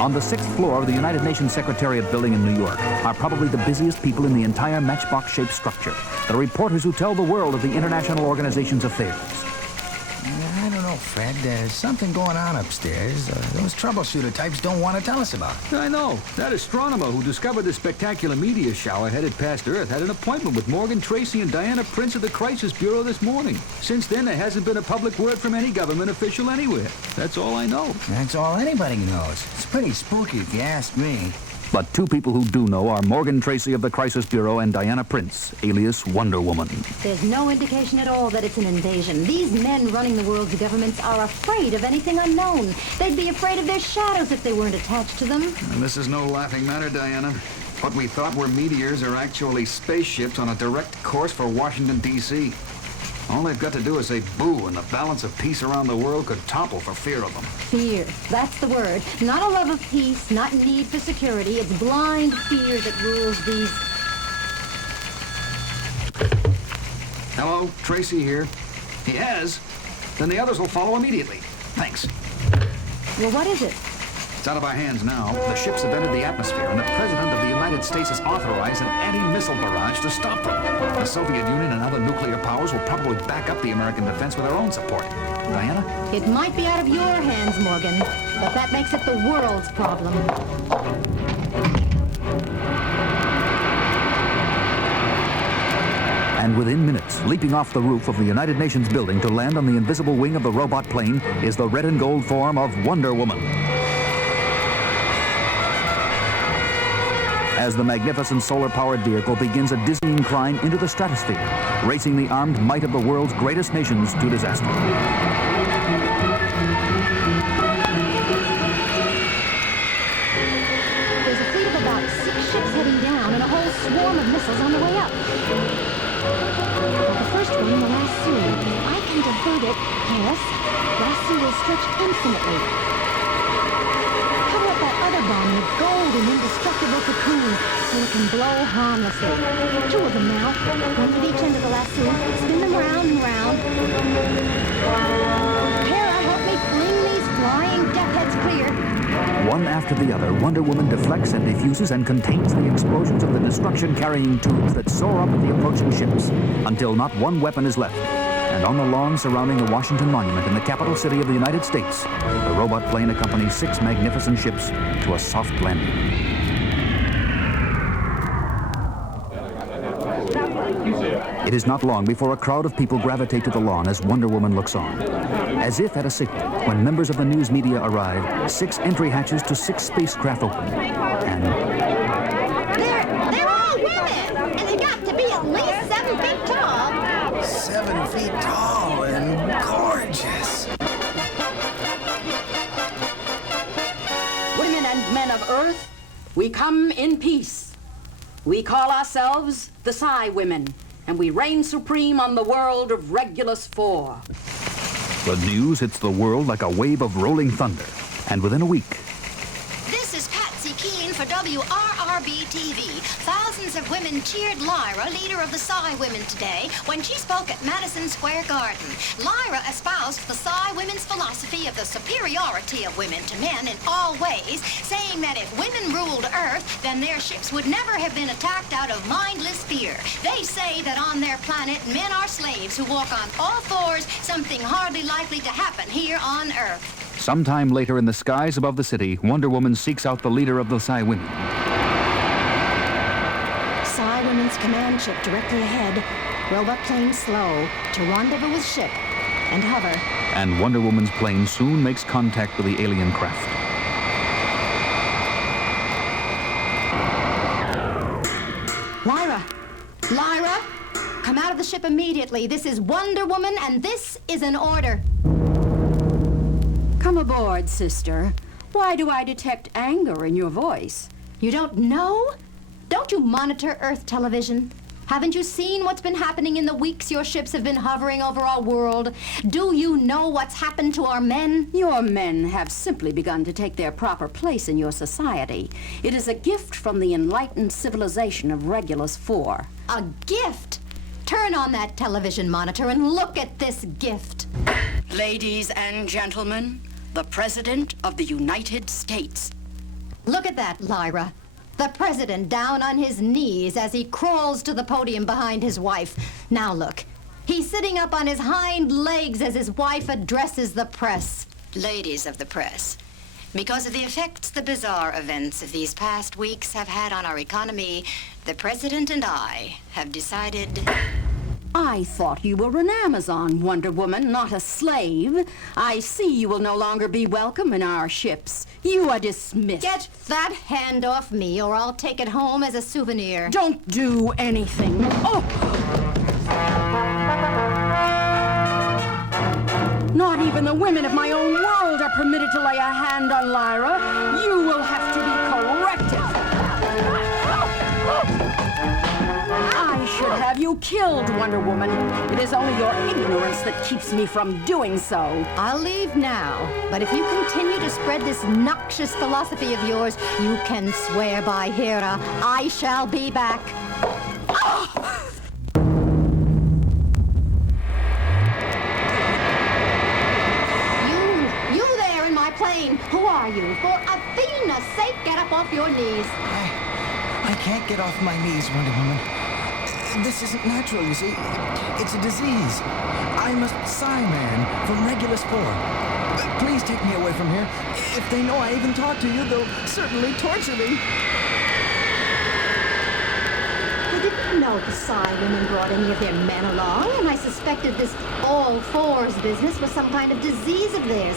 On the 6th floor of the United Nations Secretariat building in New York are probably the busiest people in the entire matchbox-shaped structure, the reporters who tell the world of the international organization's affairs. I don't know, Fred. There's something going on upstairs. Those troubleshooter types don't want to tell us about it. I know. That astronomer who discovered the spectacular meteor shower headed past Earth had an appointment with Morgan Tracy and Diana Prince of the Crisis Bureau this morning. Since then, there hasn't been a public word from any government official anywhere. That's all I know. That's all anybody knows. It's pretty spooky if you ask me. But two people who do know are Morgan Tracy of the Crisis Bureau and Diana Prince, alias Wonder Woman. There's no indication at all that it's an invasion. These men running the world's governments are afraid of anything unknown. They'd be afraid of their shadows if they weren't attached to them. And this is no laughing matter, Diana. What we thought were meteors are actually spaceships on a direct course for Washington, D.C. All they've got to do is say boo, and the balance of peace around the world could topple for fear of them. Fear. That's the word. Not a love of peace, not need for security. It's blind fear that rules these... Hello, Tracy here. He has? Then the others will follow immediately. Thanks. Well, what is it? It's out of our hands now. The ships have entered the atmosphere, and the President of the United States has authorized an anti-missile barrage to stop them. The Soviet Union and other nuclear powers will probably back up the American defense with their own support. Diana? It might be out of your hands, Morgan, but that makes it the world's problem. And within minutes, leaping off the roof of the United Nations building to land on the invisible wing of the robot plane is the red and gold form of Wonder Woman. As the magnificent solar-powered vehicle begins a dizzying climb into the stratosphere, racing the armed might of the world's greatest nations to disaster. There's a fleet of about 6 ships heading down and a whole swarm of missiles on the way up. The first one, the lasso. If I can divert it, yes, lasso will stretch infinitely. Cover up that other bomb with gold and indestructible cocoon so it can blow harmlessly. 2 of them now. One at each end of the lasso. Spin them round and round. Hera, help me fling these flying death heads clear. One after the other, Wonder Woman deflects and defuses and contains the explosions of the destruction-carrying tubes that soar up at the approaching ships, until not one weapon is left. And on the lawn surrounding the Washington Monument in the capital city of the United States, the robot plane accompanies 6 magnificent ships to a soft landing. It is not long before a crowd of people gravitate to the lawn as Wonder Woman looks on. As if at a signal, when members of the news media arrive, 6 entry hatches to 6 spacecraft open. And They're all women! And they got to be at least 7 feet tall. 7 feet tall and gorgeous. Women and men of Earth, we come in peace. We call ourselves the Psi Women, and we reign supreme on the world of Regulus IV. the news hits the world like a wave of rolling thunder. And within a week, This is Patsy Keene for WRRB-TV. Thousands of women cheered Lyra, leader of the Psi Women, today when she spoke at Madison Square Garden. Lyra espoused the Psi Women's philosophy of the superiority of women to men in all ways, saying that if women ruled Earth, then their ships would never have been attacked out of mindless fear. They say that on their planet, men are slaves who walk on all fours, something hardly likely to happen here on Earth. sometime later in the skies above the city, Wonder Woman seeks out the leader of the Psi Women. Psi Women's command ship directly ahead. Robot plane slow to rendezvous with ship and hover. And Wonder Woman's plane soon makes contact with the alien craft. Lyra! Lyra! Come out of the ship immediately. This is Wonder Woman, and this is an order. Come aboard, sister. Why do I detect anger in your voice? You don't know? Don't you monitor Earth television? Haven't you seen what's been happening in the weeks your ships have been hovering over our world? Do you know what's happened to our men? Your men have simply begun to take their proper place in your society. It is a gift from the enlightened civilization of Regulus IV. A gift? Turn on that television monitor and look at this gift. Ladies and gentlemen, the President of the United States. Look at that, Lyra. The president down on his knees as he crawls to the podium behind his wife. Now look. He's sitting up on his hind legs as his wife addresses the press. Ladies of the press, because of the effects the bizarre events of these past weeks have had on our economy, the President and I have decided... I thought you were an Amazon, Wonder Woman, not a slave. I see you will no longer be welcome in our ships. You are dismissed. Get that hand off me, or I'll take it home as a souvenir. Don't do anything. Oh! Not even the women of my own world are permitted to lay a hand on Lyra. You will have to be corrected. I should have you killed, Wonder Woman. It is only your ignorance that keeps me from doing so. I'll leave now, but if you continue to spread this noxious philosophy of yours, you can swear by Hera, I shall be back. You there in my plane, who are you? For Athena's sake, get up off your knees. I can't get off my knees, Wonder Woman. This isn't natural, you see. It's a disease. I'm a Psy-Man from Regulus IV. Please take me away from here. If they know I even talked to you, they'll certainly torture me. I didn't know the Psy women brought any of their men along, and I suspected this all fours business was some kind of disease of theirs.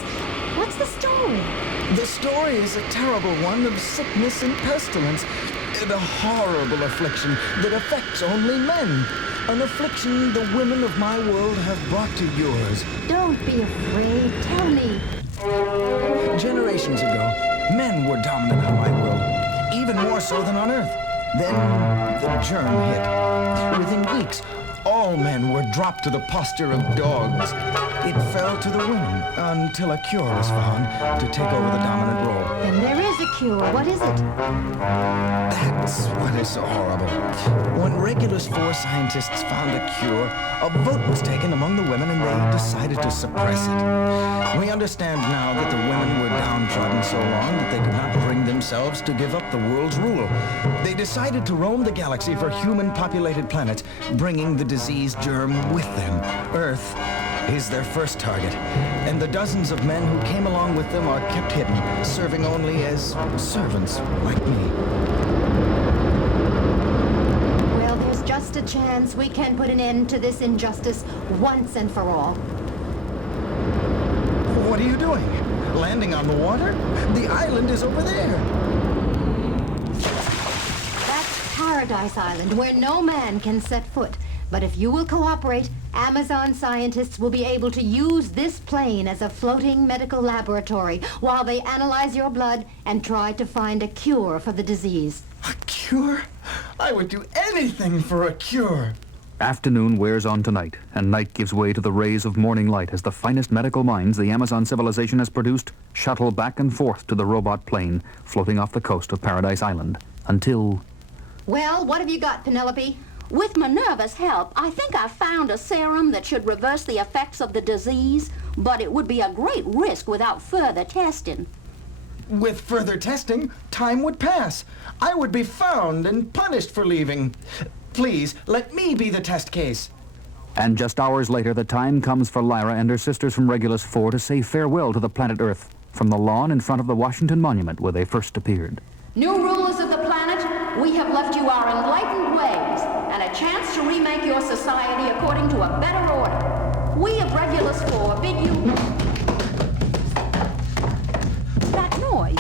What's the story? The story is a terrible one of sickness and pestilence. A horrible affliction that affects only men. An affliction the women of my world have brought to yours. Don't be afraid. Tell me. Generations ago, men were dominant on my world, even more so than on Earth. Then the germ hit. Within weeks, all men were dropped to the posture of dogs. It fell to the women until a cure was found to take over the dominant role. And there is a cure. What is it? That's what is so horrible. When Regulus IV scientists found a cure, a vote was taken among the women and they decided to suppress it. We understand now that the women were downtrodden so long that they could not bring themselves to give up the world's rule. They decided to roam the galaxy for human-populated planets, bringing the disease germ with them. Earth is their first target, and the dozens of men who came along with them are kept hidden, serving only as servants like me. Well, there's just a chance we can put an end to this injustice once and for all. What are you doing? Landing on the water? The island is over there. That's Paradise Island, where no man can set foot. But if you will cooperate, Amazon scientists will be able to use this plane as a floating medical laboratory while they analyze your blood and try to find a cure for the disease. A cure? I would do anything for a cure. Afternoon wears on to night, and night gives way to the rays of morning light as the finest medical minds the Amazon civilization has produced shuttle back and forth to the robot plane floating off the coast of Paradise Island. Until... Well, what have you got, Penelope? With Minerva's help, I think I've found a serum that should reverse the effects of the disease, but it would be a great risk without further testing. With further testing, time would pass. I would be found and punished for leaving. Please, let me be the test case. And just hours later, the time comes for Lyra and her sisters from Regulus IV to say farewell to the planet Earth from the lawn in front of the Washington Monument where they first appeared. New rulers of the planet, we have left you our enlightened ways and a chance to remake your society according to a better order. We of Regulus IV bid you... That noise.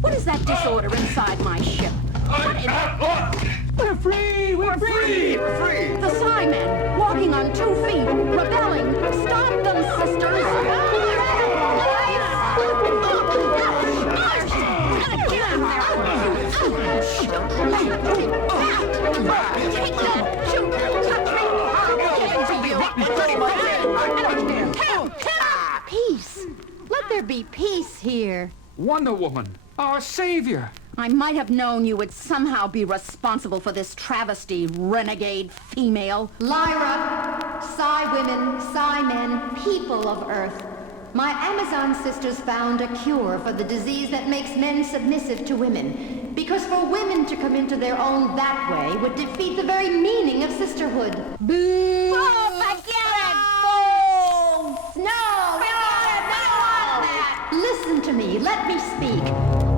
What is that disorder inside my ship? What in... We're free! We're free! We're free! The Psy-Men, walking on 2 feet, rebelling. Stop them, sisters! Get out of there! there be peace here. Wonder Woman, our savior. I might have known you would somehow be responsible for this travesty, renegade female. Lyra, Psi women, Psi men, people of Earth. My Amazon sisters found a cure for the disease that makes men submissive to women. Because for women to come into their own that way would defeat the very meaning of sisterhood. Boo! Oh, forget it, fools! No! Listen to me. Let me speak.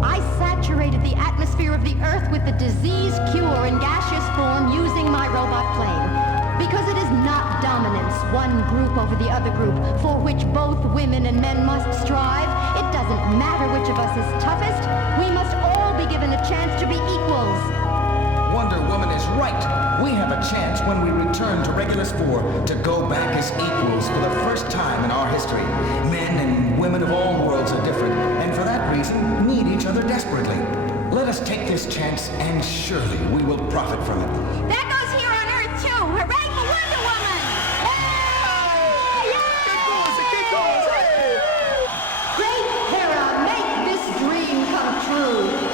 I saturated the atmosphere of the Earth with the disease cure in gaseous form using my robot plane. Because it is not dominance, one group over the other group, for which both women and men must strive. It doesn't matter which of us is toughest. We must all be given a chance to be equals. Wonder Woman is right. We have a chance when we return to Regulus 4 to go back as equals for the first time in our history. Men and women of all worlds are different, and for that reason, need each other desperately. Let us take this chance, and surely we will profit from it. That goes here on Earth, too! Hooray for Wonder Woman! Great Hera, make this dream come true.